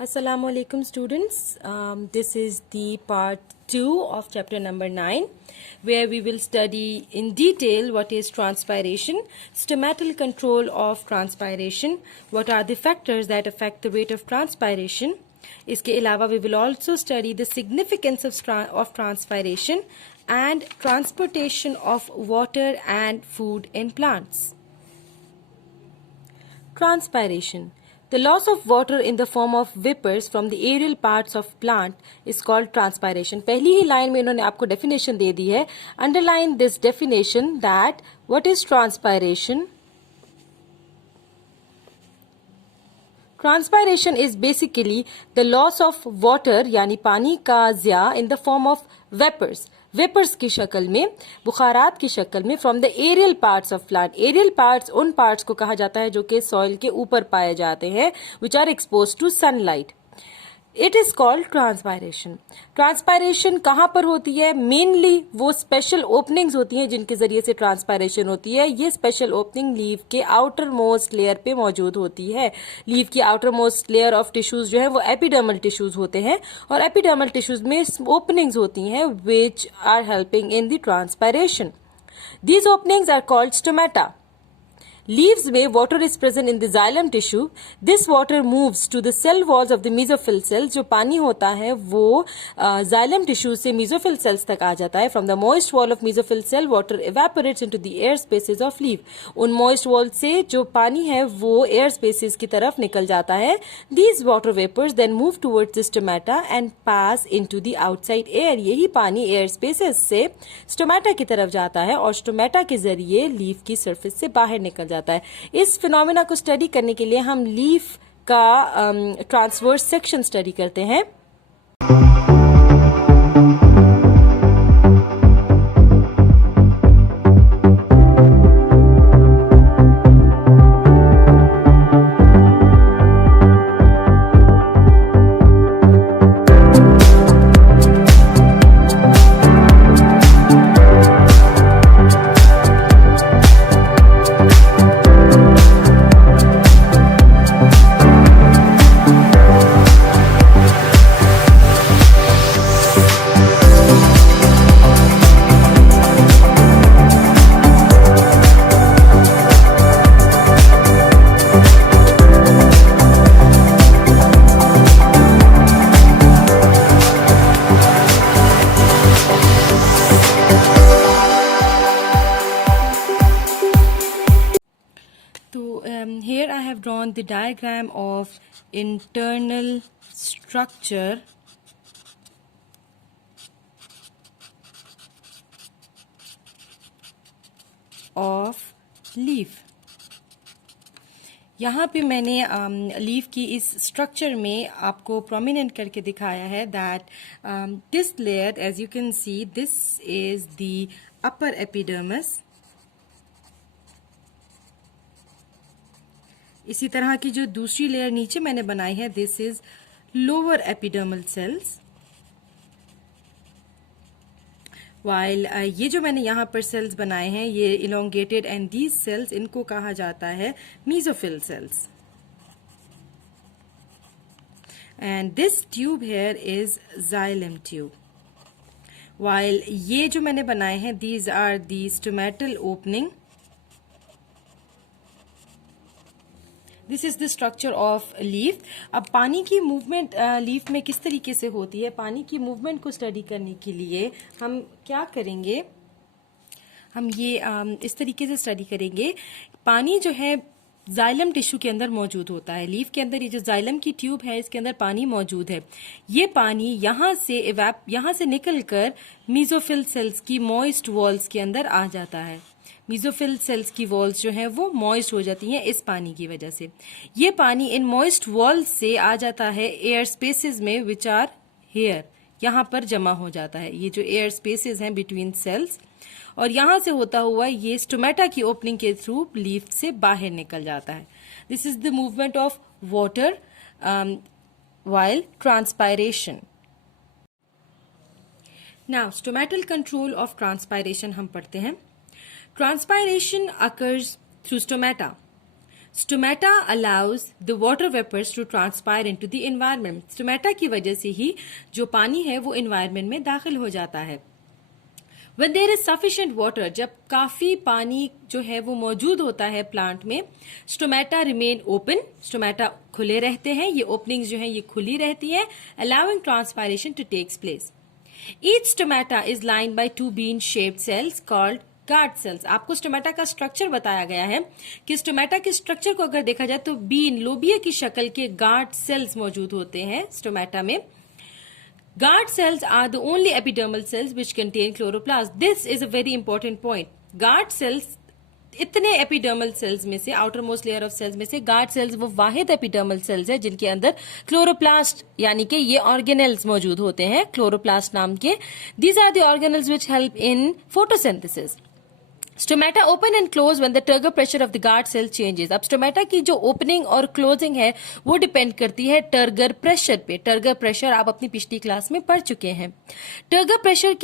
Assalamu alaikum students. This is the part 2 of chapter number 9, where we will study in detail what is transpiration, stomatal control of transpiration, what are the factors that affect the rate of transpiration. इसके अलावा we will also study the significance of transpiration and transportation of water and food in plants. Transpiration. The loss of water in the form of vapors from the aerial parts of plant is called transpiration. पहली ही line में इन्होंने आपको definition दे दी है. Underline this definition that what is transpiration? Transpiration is basically the loss of water यानी पानी का ज़िया in the form of vapors. Vapours की शक्ल में, बुखारात की शक्ल में from the aerial parts of plant. Aerial parts उन पार्ट्स को कहा जाता है जो कि सॉइल के ऊपर पाए जाते हैं, which are expose to sunlight. It is called transpiration. Transpiration कहाँ पर होती है? मेनली वो स्पेशल ओपनिंग्स होती हैं जिनके जरिए से ट्रांसपायरेशन होती है. ये स्पेशल ओपनिंग लीव के आउटर मोस्ट लेयर पे मौजूद होती है. लीव की outer most layer of tissues जो है वो एपिडर्मल टिश्यूज होते हैं और एपिडर्मल टिश्यूज में ओपनिंग्स होती हैं which are helping in the transpiration. These openings are called stomata. Leaves में water is present in the xylem tissue. This water moves to the cell walls of the mesophyll cells. जो पानी होता है वो xylem tissue से mesophyll cells तक आ जाता है. From the moist wall of mesophyll cell, water evaporates into the air spaces of leaf. उन moist wall से जो पानी है वो air spaces की तरफ निकल जाता है. These water vapors then move towards the stomata and pass into the outside air. यही पानी air spaces से stomata की तरफ जाता है और stomata के जरिए leaf की surface से बाहर निकल जाता है. इस फिनोमेना को स्टडी करने के लिए हम लीफ का ट्रांसवर्स सेक्शन स्टडी करते हैं. Here I have drawn the diagram of internal structure of leaf. यहाँ पे मैंने लीफ की इस स्ट्रक्चर में आपको प्रोमिनेंट करके दिखाया है that this layer, as you can see, this is the upper epidermis. इसी तरह की जो दूसरी लेयर नीचे मैंने बनाई है, this is lower epidermal cells. While ये जो मैंने यहाँ पर सेल्स बनाए हैं ये इलोंगेटेड, एंड दीज सेल्स, इनको कहा जाता है mesophyll cells. And this tube here is xylem tube. While ये जो मैंने बनाए हैं, these are the stomatal opening. This is the structure of leaf. अब पानी की मूवमेंट लीफ में किस तरीके से होती है, पानी की मूवमेंट को स्टडी करने के लिए हम क्या करेंगे, हम ये इस तरीके से स्टडी करेंगे. पानी जो है जाइलम टिश्यू के अंदर मौजूद होता है. लीफ के अंदर ये जो जाइलम की ट्यूब है इसके अंदर पानी मौजूद है. ये पानी यहाँ से निकलकर मीजोफिल सेल्स की मॉइस्ट वॉल्स के अंदर आ जाता है. मीजोफिल सेल्स की वॉल्स जो हैं वो मॉइस्ट हो जाती हैं इस पानी की वजह से. ये पानी इन मॉइस्ट वॉल्स से आ जाता है एयर स्पेसेस में विच आर हेयर. यहाँ पर जमा हो जाता है ये जो एयर स्पेसेस हैं बिटवीन सेल्स, और यहाँ से होता हुआ ये स्टोमेटा की ओपनिंग के थ्रू लीफ से बाहर निकल जाता है. This is the movement of water while transpiration. Now stomatal control of transpiration हम पढ़ते हैं. Transpiration occurs through stomata. Stomata allows the water vapors to transpire into the environment. Stomata की वजह से ही जो पानी है वो environment में दाखिल हो जाता है. When there is sufficient water, जब काफी पानी जो है वो मौजूद होता है प्लांट में, स्टोमेटा रिमेन ओपन, स्टोमेटा खुले रहते हैं, ये ओपनिंग्स जो है ये खुली रहती है, allowing transpiration to takes place. Each stomata is lined by two bean shaped cells called guard cells. आपको स्टोमेटा का स्ट्रक्चर बताया गया है कि स्टोमेटा के स्ट्रक्चर को अगर देखा जाए तो बीन लोबिया की शक्ल के गार्ड सेल्स मौजूद होते हैं स्टोमेटा में. Guard cells are the only epidermal cells which contain chloroplast. This is a very important point. Guard cells इतने एपिडर्मल सेल्स में से, outermost layer of cells में से गार्ड सेल्स वो वाहिद एपिडर्मल सेल्स है जिनके अंदर क्लोरोप्लास्ट यानी कि ये ऑर्गेनेल्स मौजूद होते हैं क्लोरोप्लास्ट नाम के. These are the organelles which help in photosynthesis. Stomata open and close when the turgor pressure of the guard cell changes. अब स्टोमेटा की जो ओपनिंग और क्लोजिंग है वो डिपेंड करती है टर्गर प्रेशर पे. टर्गर प्रेशर आप अपनी पिछली क्लास में पढ़ चुके हैं. टर्गर प्रेशर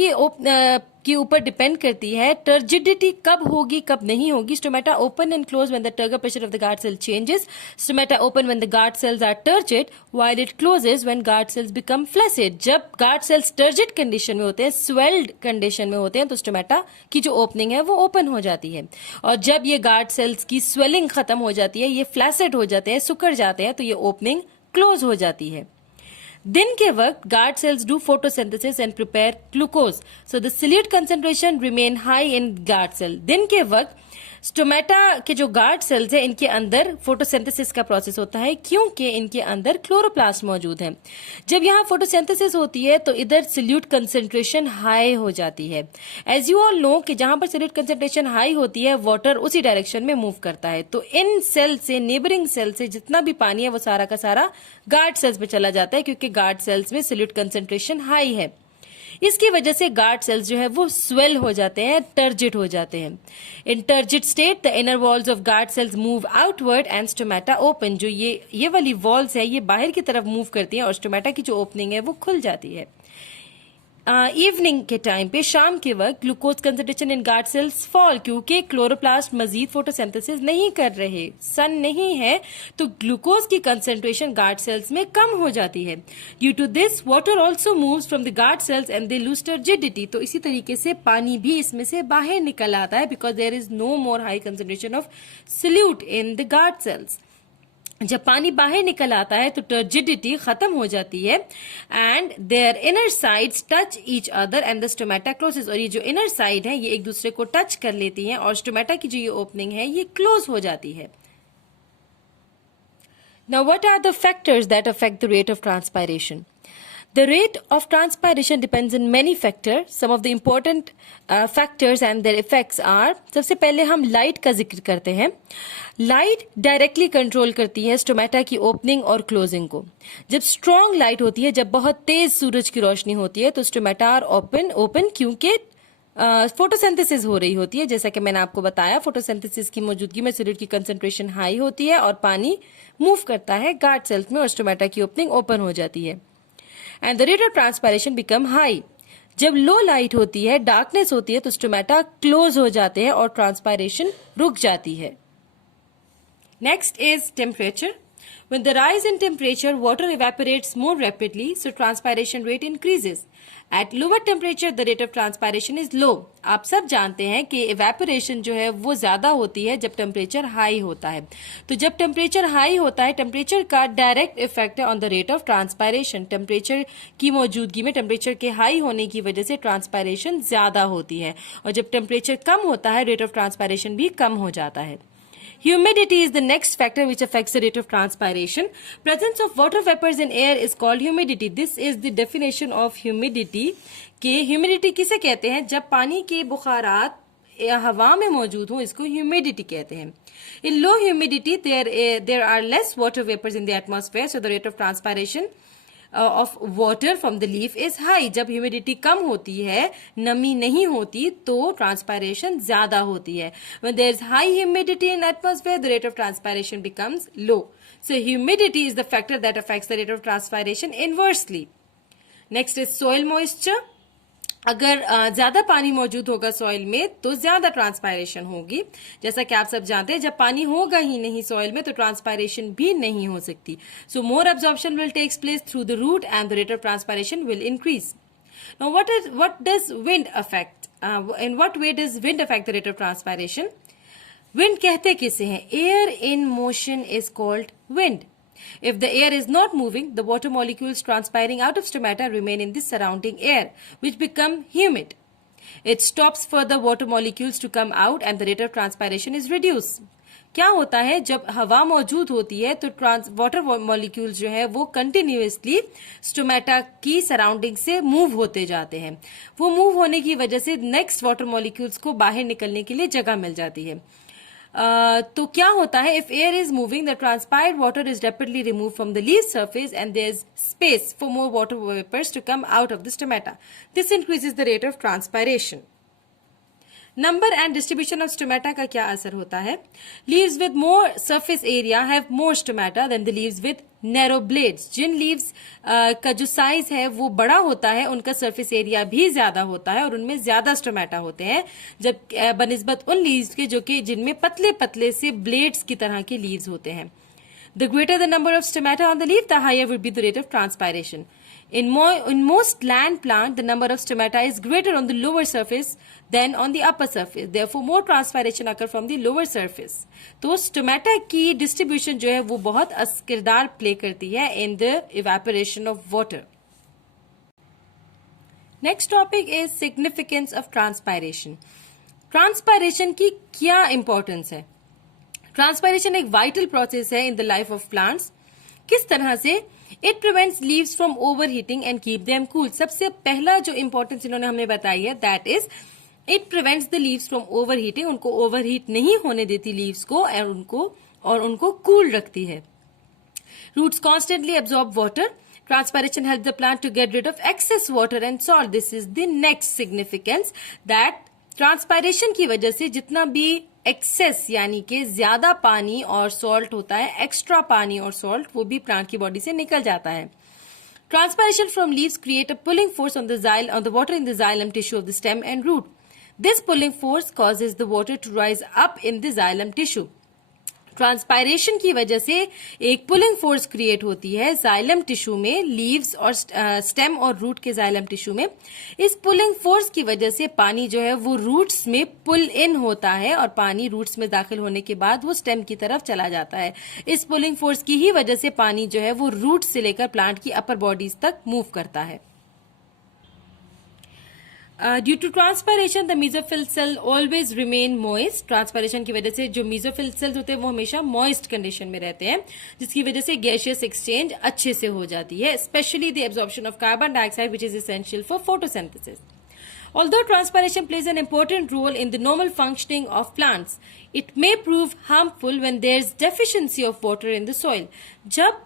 के ऊपर डिपेंड करती है टर्जिडिटी कब होगी कब नहीं होगी. Stomata open and close when the turgor pressure of the guard cell changes. Stomata open when the guard cells are turgid while it closes when guard cells become flaccid. जब guard cells turgid condition में होते हैं, swelled condition में होते हैं, तो stomata की जो ओपनिंग है वो ओपन हो जाती है. और जब ये गार्ड सेल्स की स्वेलिंग खत्म हो जाती है, ये फ्लैसिड हो जाते हैं, सुकड़ जाते हैं, तो ये ओपनिंग क्लोज हो जाती है. दिन के वक्त guard cells do photosynthesis and prepare glucose, so the solute concentration remain high in guard cell. दिन के वक्त स्टोमेटा के जो गार्ड सेल्स है इनके अंदर फोटोसिंथेसिस का प्रोसेस होता है क्योंकि इनके अंदर क्लोरोप्लास्ट मौजूद है. जब यहाँ फोटोसिंथेसिस होती है तो इधर सिल्यूट कंसेंट्रेशन हाई हो जाती है. एज यू ऑल नो कि जहां पर सिल्यूट कंसेंट्रेशन हाई होती है वाटर उसी डायरेक्शन में मूव करता है. तो इन सेल से, नेबरिंग सेल से जितना भी पानी है वो सारा का सारा गार्ड सेल्स में चला जाता है क्योंकि गार्ड सेल्स में सिल्यूट कंसेंट्रेशन हाई है. इसकी वजह से गार्ड सेल्स जो है वो स्वेल हो जाते हैं, टर्जिड हो जाते हैं. In turgid state the inner walls of guard cells move outward and stomata open. जो ये वाली वॉल्स है ये बाहर की तरफ मूव करती हैं और स्टोमेटा की जो ओपनिंग है वो खुल जाती है. इवनिंग के टाइम पे, शाम के वक्त, glucose concentration in guard cells fall क्योंकि क्लोरोप्लास्ट मजीद फोटोसिंथेसिस नहीं कर रहे, सन नहीं है, तो ग्लूकोज की कंसेंट्रेशन गार्ड सेल्स में कम हो जाती है. Due to this water also moves from the guard cells and they lose turgidity. तो इसी तरीके से पानी भी इसमें से बाहर निकल आता है because there is no more high concentration of solute in the guard cells. जब पानी बाहर निकल आता है तो टर्जिडिटी खत्म हो जाती है and their inner sides touch each other and the stomata closes. और ये जो इनर साइड है ये एक दूसरे को टच कर लेती हैं और स्टोमेटा की जो ये ओपनिंग है ये क्लोज हो जाती है. Now what are the factors that affect the rate of transpiration? The rate of transpiration depends on many factors. Some of the important factors and their effects are, सबसे पहले हम लाइट का जिक्र करते हैं. लाइट डायरेक्टली कंट्रोल करती है stomata की ओपनिंग और क्लोजिंग को. जब स्ट्रॉन्ग लाइट होती है, जब बहुत तेज सूरज की रोशनी होती है, तो स्टोमेटा आर ओपन क्योंकि फोटोसिंथेसिस हो रही होती है. जैसा कि मैंने आपको बताया, फोटोसिंथेसिस की मौजूदगी में सिल्यूट की कंसेंट्रेशन हाई होती है और पानी मूव करता है गार्ड सेल्स में और स्टोमेटा की ओपनिंग ओपन हो जाती है. And the rate of transpiration become high. जब लो लाइट होती है, डार्कनेस होती है, तो स्टोमेटा क्लोज हो जाते हैं और ट्रांसपायरेशन रुक जाती है. Next is temperature. When the rise in temperature, water evaporates more rapidly, so transpiration rate increases. At lower temperature, the rate of transpiration is low. आप सब जानते हैं कि evaporation जो है वो ज्यादा होती है जब टेम्परेचर हाई होता है. तो जब टेम्परेचर हाई होता है, टेम्परेचर का डायरेक्ट इफेक्ट है on the rate of transpiration. Temperature की मौजूदगी में, टेम्परेचर के हाई होने की वजह से ट्रांसपायरेशन ज्यादा होती है और जब टेम्परेचर कम होता है, रेट ऑफ ट्रांसपायरेशन भी कम हो जाता है. Humidity is the next factor which affects the rate of transpiration. Presence of water vapors in air is called humidity. This is the definition of humidity. कि humidity किसे कहते हैं? जब पानी के बुखारात हवा में मौजूद हो, इसको humidity कहते हैं. In low humidity, there are less water vapors in the atmosphere, so the rate of transpiration of water from the leaf is high. जब ह्यूमिडिटी कम होती है, नमी नहीं होती, तो ट्रांसपायरेशन ज्यादा होती है. When there is high humidity in atmosphere, the rate of transpiration becomes low. So humidity is the factor that affects the rate of transpiration inversely. Next is soil moisture. अगर ज्यादा पानी मौजूद होगा सॉइल में तो ज्यादा ट्रांसपायरेशन होगी। जैसा कि आप सब जानते हैं, जब पानी होगा ही नहीं सॉइल में तो ट्रांसपायरेशन भी नहीं हो सकती। So more absorption will takes place through the root and the rate of transpiration will increase. Now what does wind affect? In what way does wind affect the rate of transpiration? Wind कहते किसे हैं? Air in motion is called wind. If the air is not moving, the water molecules transpiring out of stomata remain in the surrounding air, which become humid. It stops for the water molecules to come out and the rate of transpiration is reduced. क्या होता है, जब हवा मौजूद होती है तो water molecules जो है वो कंटिन्यूअसली स्टोमेटा की सराउंडिंग से मूव होते जाते हैं। वो मूव होने की वजह से नेक्स्ट वाटर मॉलिक्यूल्स को बाहर निकलने के लिए जगह मिल जाती है। तो क्या होता है, if air is moving the transpired water is rapidly remove from the leaf surface and there is space for more water vapours to come out of the stomata. This increases the rate of transpiration. Number and distribution of stomata का क्या असर होता है? Leaves with more surface area have more stomata than the leaves with narrow blades. जिन leaves का जो size है वो बड़ा होता है उनका सरफेस एरिया भी ज्यादा होता है और उनमें ज्यादा स्टोमेटा होते हैं, जब बनिस्बत उन लीव्स के जो कि जिनमें पतले पतले से ब्लेड्स की तरह के लीव्स होते हैं। The greater the number of stomata on the leaf, the higher would be the rate of transpiration. In most land plant, the number of stomata is greater on the lower surface than on the upper surface. Therefore, more transpiration occur from the lower surface. तो stomata की distribution जो है वो बहुत किरदार play करती है in the evaporation of water. Next topic is significance of transpiration. Transpiration की क्या importance है? ट्रांसपायरेशन एक वाइटल प्रोसेस है in the life of plants. किस तरह से? It prevents leaves from over heating and keep them cool. सबसे पहला जो इंपॉर्टेंस इन्होंने हमें बताई है that is it prevents the leaves from over heating. उनको ओवर हीट नहीं होने देती लीव्स को और उनको कूल रखती है। Roots constantly absorb water. Transpiration help the plant to get rid of excess water and salt. This is the next significance that transpiration की वजह से जितना भी एक्सेस यानी कि ज्यादा पानी और सॉल्ट होता है, एक्स्ट्रा पानी और सॉल्ट, वो भी प्लांट की बॉडी से निकल जाता है। Transpiration from leaves create a pulling force on the water in the xylem tissue of the stem and root. This pulling force causes the water to rise up in the xylem tissue. Transpiration की वजह से एक pulling force create होती है xylem tissue में, leaves और stem और root के जाइलम टिश्यू में। इस पुलिंग फोर्स की वजह से पानी जो है वो रूट्स में पुल इन होता है और पानी रूट्स में दाखिल होने के बाद वो स्टेम की तरफ चला जाता है। इस पुलिंग फोर्स की ही वजह से पानी जो है वो रूट से लेकर प्लांट की अपर बॉडीज तक मूव करता है। Due to transpiration the mesophyll cell always remain moist. Transpiration की वजह से जो मेसोफिल सेल्स होते हैं वो हमेशा मॉइस्ट कंडीशन में रहते हैं, जिसकी वजह से गैसियस एक्सचेंज अच्छे से हो जाती है, specially the absorption of carbon dioxide which is essential for photosynthesis. Although transpiration plays an important role in the normal functioning of plants, it may prove harmful when there is deficiency of water in the soil. जब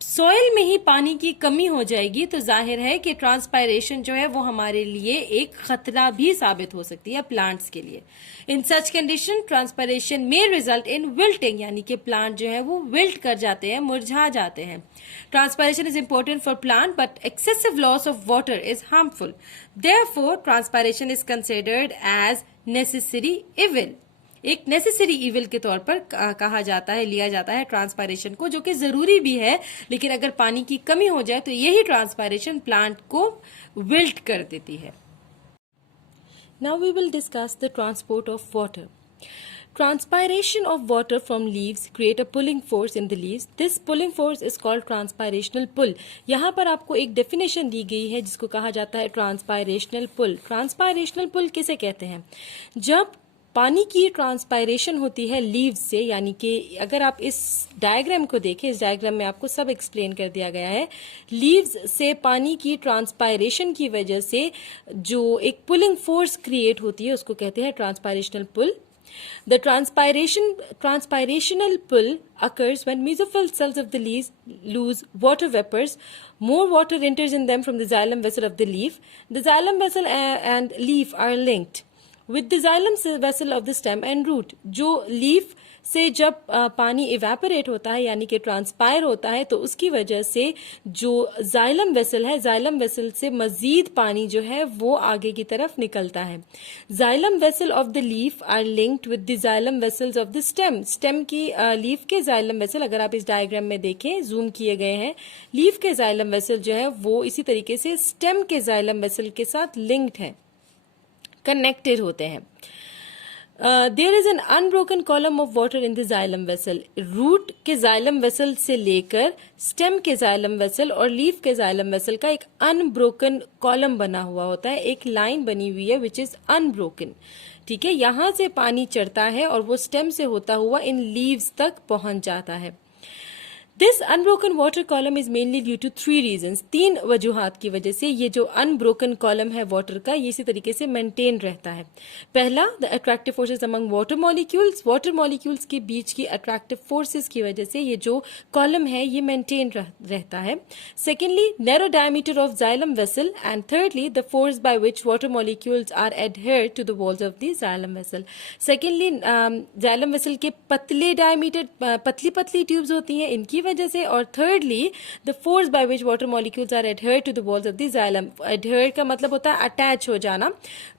soil में ही पानी की कमी हो जाएगी तो जाहिर है कि ट्रांसपायरेशन जो है वो हमारे लिए एक खतरा भी साबित हो सकती है प्लांट्स के लिए। इन सच कंडीशन ट्रांसपायरेशन में रिजल्ट इन विल्टिंग, यानी कि प्लांट जो है वो विल्ट कर जाते हैं, मुरझा जाते हैं। Transpiration is important for plant but excessive loss of water is harmful. Therefore transpiration is considered as necessary evil. एक नेसेसरी इविल के तौर पर कहा जाता है, लिया जाता है ट्रांसपायरेशन को, जो कि जरूरी भी है, लेकिन अगर पानी की कमी हो जाए तो यही ट्रांसपायरेशन प्लांट को विल्ट कर देती है। Now we will discuss the transport of water. Transpiration of water from leaves create a pulling force in the leaves. This pulling force is called transpirational pull. यहाँ पर आपको एक definition दी गई है जिसको कहा जाता है transpirational pull. Transpirational pull किसे कहते हैं? जब पानी की ट्रांसपायरेशन होती है लीव्स से, यानी कि अगर आप इस डायग्राम को देखें, इस डायग्राम में आपको सब एक्सप्लेन कर दिया गया है। लीव्स से पानी की ट्रांसपायरेशन की वजह से जो एक पुलिंग फोर्स क्रिएट होती है उसको कहते हैं ट्रांसपायरेशनल पुल। The transpirational pull occurs when mesophyll cells of the leaves lose water vapors. More water enters in them from the xylem vessel of the leaf. The xylem vessel and leaf are linked with the xylem vessel of the stem and root. जो leaf से जब पानी evaporate होता है यानी कि transpire होता है, तो उसकी वजह से जो जाइलम वेसल है, जाइलम वेसल से मजीद पानी जो है वो आगे की तरफ निकलता है। Xylem vessel of the leaf are linked with the xylem vessels of the stem. Stem की लीफ के जाइलम वेसल, अगर आप इस डायग्राम में देखें, जूम किए गए हैं, लीफ के जाइलम वेसल जो है वो इसी तरीके से स्टेम के जाइलम वेसल के साथ लिंक्ड है, कनेक्टेड होते हैं। There is an unbroken column of water in the xylem vessel. Root के जाइलम वेसल से लेकर स्टेम के जाइलम वेसल और लीफ के जाइलम वेसल का एक अनब्रोकन कॉलम बना हुआ होता है, एक लाइन बनी हुई है विच इज अनब्रोकन। ठीक है, यहां से पानी चढ़ता है और वो स्टेम से होता हुआ इन लीव्स तक पहुंच जाता है। This unbroken water column is mainly due to 3 reasons. 3 वजूहात की वजह से ये जो अनब्रोकन कॉलम है वाटर का, ये इसी तरीके से मेंटेन रहता है। पहला, the attractive forces among water molecules. Water molecules के बीच की अट्रैक्टिव फोर्सेस की वजह से ये जो कॉलम है ये मेंटेन रहता है। Secondly, narrow diameter of xylem vessel, and thirdly the force by which water molecules are adhered to the walls of the xylem vessel. Secondly, xylem vessel के पतले डायमीटर, पतली पतली ट्यूब्स होती हैं, इनकी वजह से, और thirdly the force by which water molecules are adhered to the walls of the xylem. Adhere का मतलब होता है अटैच हो जाना,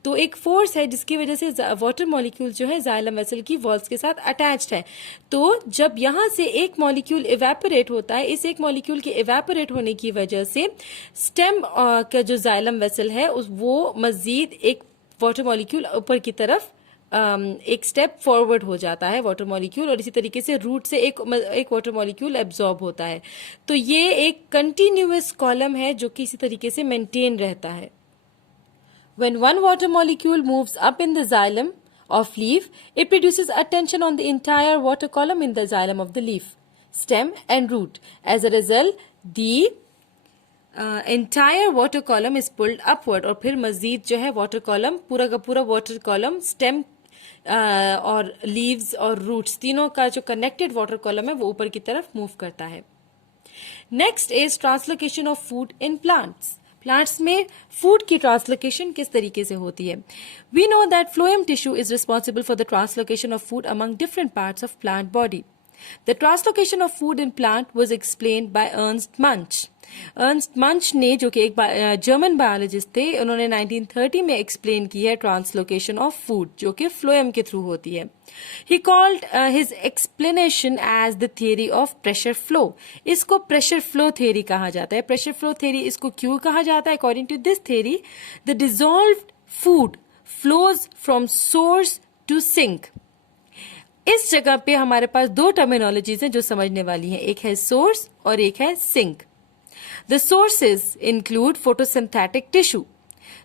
तो एक फोर्स है जिसकी वजह से वाटर मॉलिक्यूल्स जो है जाइलम वेसल की वॉल्स के साथ अटैच्ड है। तो जब यहां से एक मॉलिक्यूल इवेपोरेट होता है, इस एक मॉलिक्यूल के इवेपोरेट होने की वजह से स्टेम का जो जाइलम वेसल है वो मजीद एक वाटर मॉलिक्यूल ऊपर की तरफ एक स्टेप फॉरवर्ड हो जाता है वाटर मॉलिक्यूल, और इसी तरीके से रूट से एक वाटर मॉलिक्यूल एब्जॉर्ब होता है। तो ये एक कंटिन्यूअस कॉलम है जो कि इसी तरीके से मेंटेन रहता है। When one water molecule moves up in the xylem of leaf, it produces a tension on the entire water column in the xylem of the leaf, stem and root. As a result, the entire water column is pulled upward, और फिर मजीद जो है water column, पूरा का पूरा water column stem और leaves और roots तीनों का जो कनेक्टेड वाटर कॉलम है वो ऊपर की तरफ मूव करता है। Next is translocation of food in plants. Plants में फूड की ट्रांसलोकेशन किस तरीके से होती है? We know that phloem tissue is responsible for the translocation of food among different parts of plant body. The translocation of food in plant was explained by Ernst Munch. Ernst मंच ने, जो कि एक जर्मन बायोलॉजिस्ट थे, उन्होंने 1930 में explain की है ट्रांसलोकेशन ऑफ फूड, जो कि फ्लोएम के थ्रू होती है। He called his explanation as the theory of pressure flow. इसको प्रेशर फ्लो थियरी कहा जाता है। प्रेशर फ्लो थियरी इसको क्यों कहा जाता है? According to this theory, the dissolved food flows from source to sink. इस जगह पे हमारे पास 2 टर्मिनोलॉजीज हैं जो समझने वाली हैं, एक है सोर्स और एक है sink. The sources include photosynthetic tissue.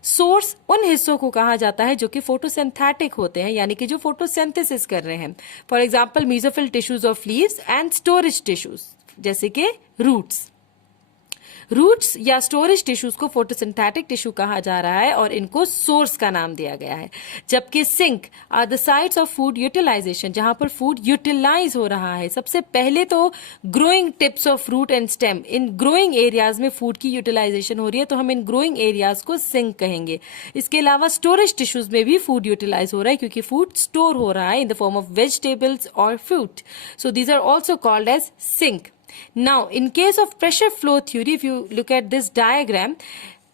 Source उन हिस्सों को कहा जाता है जो कि फोटोसिंथेटिक होते हैं, यानी कि जो फोटोसिंथेसिस कर रहे हैं। For example, mesophyll tissues of leaves and storage tissues, जैसे कि रूट्स। रूट्स या स्टोरेज टिश्यूज को फोटोसिंथेटिक टिश्यू कहा जा रहा है और इनको सोर्स का नाम दिया गया है। जबकि sink are the sites of food utilization, जहां पर फूड यूटिलाइज हो रहा है। सबसे पहले तो growing tips of root and stem, इन ग्रोइंग एरियाज में फूड की यूटिलाइजेशन हो रही है, तो हम इन ग्रोइंग एरियाज को सिंक कहेंगे। इसके अलावा स्टोरेज टिश्यूज में भी फूड यूटिलाइज हो रहा है क्योंकि फूड स्टोर हो रहा है in the form of vegetables और fruit, so these are also called as sink. Now, in case of pressure flow theory, if you look at this diagram,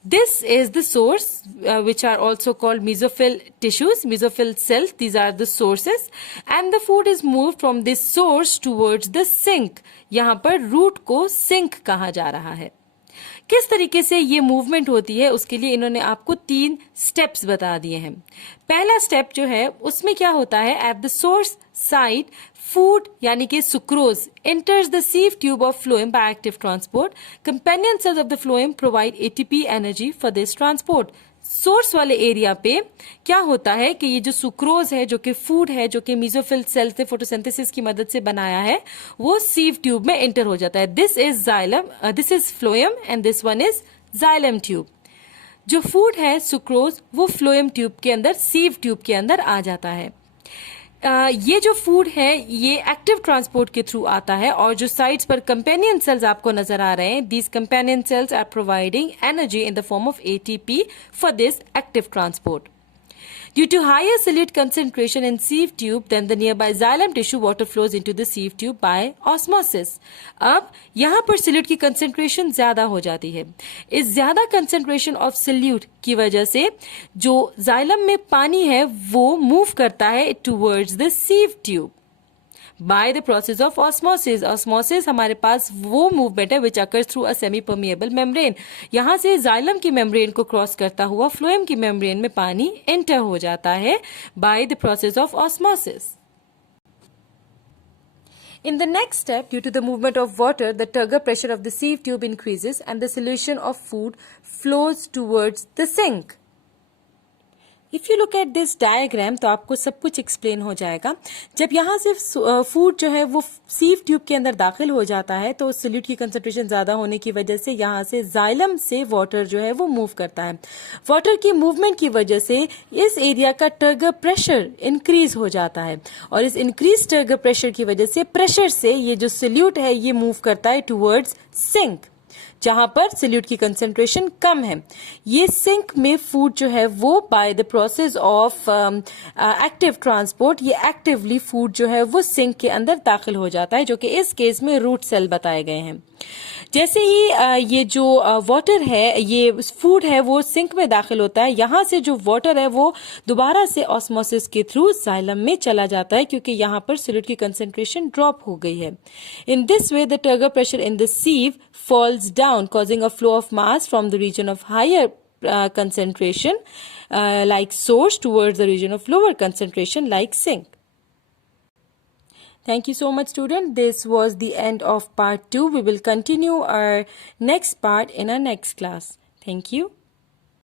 this is the source, which are also called mesophyll tissues, mesophyll cells. These are the sources, and the food is moved from this source towards the sink. यहाँ पर root को sink कहा जा रहा है। किस तरीके से ये मूवमेंट होती है, उसके लिए इन्होंने आपको 3 स्टेप्स बता दिए हैं। पहला स्टेप जो है उसमें क्या होता है, at the source side food यानी कि sucrose enters the sieve tube of phloem by active transport. Companion cells of the phloem provide ATP energy for this transport. Source वाले एरिया पे क्या होता है कि ये जो सुक्रोज है, जो कि फूड है, जो कि मेसोफिल सेल से फोटोसिंथेसिस की मदद से बनाया है, वो सीव ट्यूब में एंटर हो जाता है। This is xylem, this is phloem and this one is xylem tube. जो फूड है सुक्रोज, वो फ्लोएम ट्यूब के अंदर, सीव ट्यूब के अंदर आ जाता है। ये जो फूड है ये एक्टिव ट्रांसपोर्ट के थ्रू आता है, और जो साइड्स पर कंपेनियन सेल्स आपको नजर आ रहे हैं, these companion cells are providing energy in the form of ATP for this active transport. Due to higher solute concentration in sieve tube than the nearby xylem tissue, water flows into the sieve tube by osmosis. अब यहाँ पर solute की concentration ज़्यादा हो जाती है. इस ज़्यादा concentration of solute की वजह से जो xylem में पानी है वो move करता है towards the sieve tube. By the process of osmosis. Osmosis हमारे पास वो मूवमेंट है which occurs through a semi-permeable membrane. यहाँ से xylem की membrane को क्रॉस करता हुआ phloem की membrane में पानी एंटर हो जाता है by the process of osmosis. In the next step, due to the movement of water, the turgor pressure of the sieve tube increases and the solution of food flows towards the sink. If you look at this diagram तो आपको सब कुछ explain हो जाएगा. जब यहाँ से food जो है वो सीव ट्यूब के अंदर दाखिल हो जाता है तो सोल्यूट की कंसंट्रेशन ज़्यादा होने की वजह से यहाँ से जाइलम से वाटर जो है वो मूव करता है. वाटर की मूवमेंट की वजह से इस एरिया का टर्गर प्रेशर इंक्रीज हो जाता है और इस इंक्रीज टर्गर प्रेशर की वजह से प्रेशर से ये जो सोल्यूट है ये मूव करता है टूवर्ड्स सिंक जहां पर सोल्यूट की कंसंट्रेशन कम है. ये सिंक में फूड जो है वो by the process of active transport ये एक्टिवली फूड जो है वो सिंक के अंदर दाखिल हो जाता है जो कि इस केस में रूट सेल बताए गए हैं. जैसे ही ये जो वाटर है ये फूड है वो सिंक में दाखिल होता है यहाँ से जो वाटर है वो दोबारा से ऑस्मोसिस के थ्रू जाइलम में चला जाता है क्योंकि यहाँ पर सोल्यूट की कंसंट्रेशन ड्रॉप हो गई है. In this way the turgor pressure in the सीव falls down, causing a flow of mass from the region of higher concentration like source towards the region of lower concentration like sink. Thank you so much, student. This was the end of part 2. We will continue our next part in our next class. Thank you.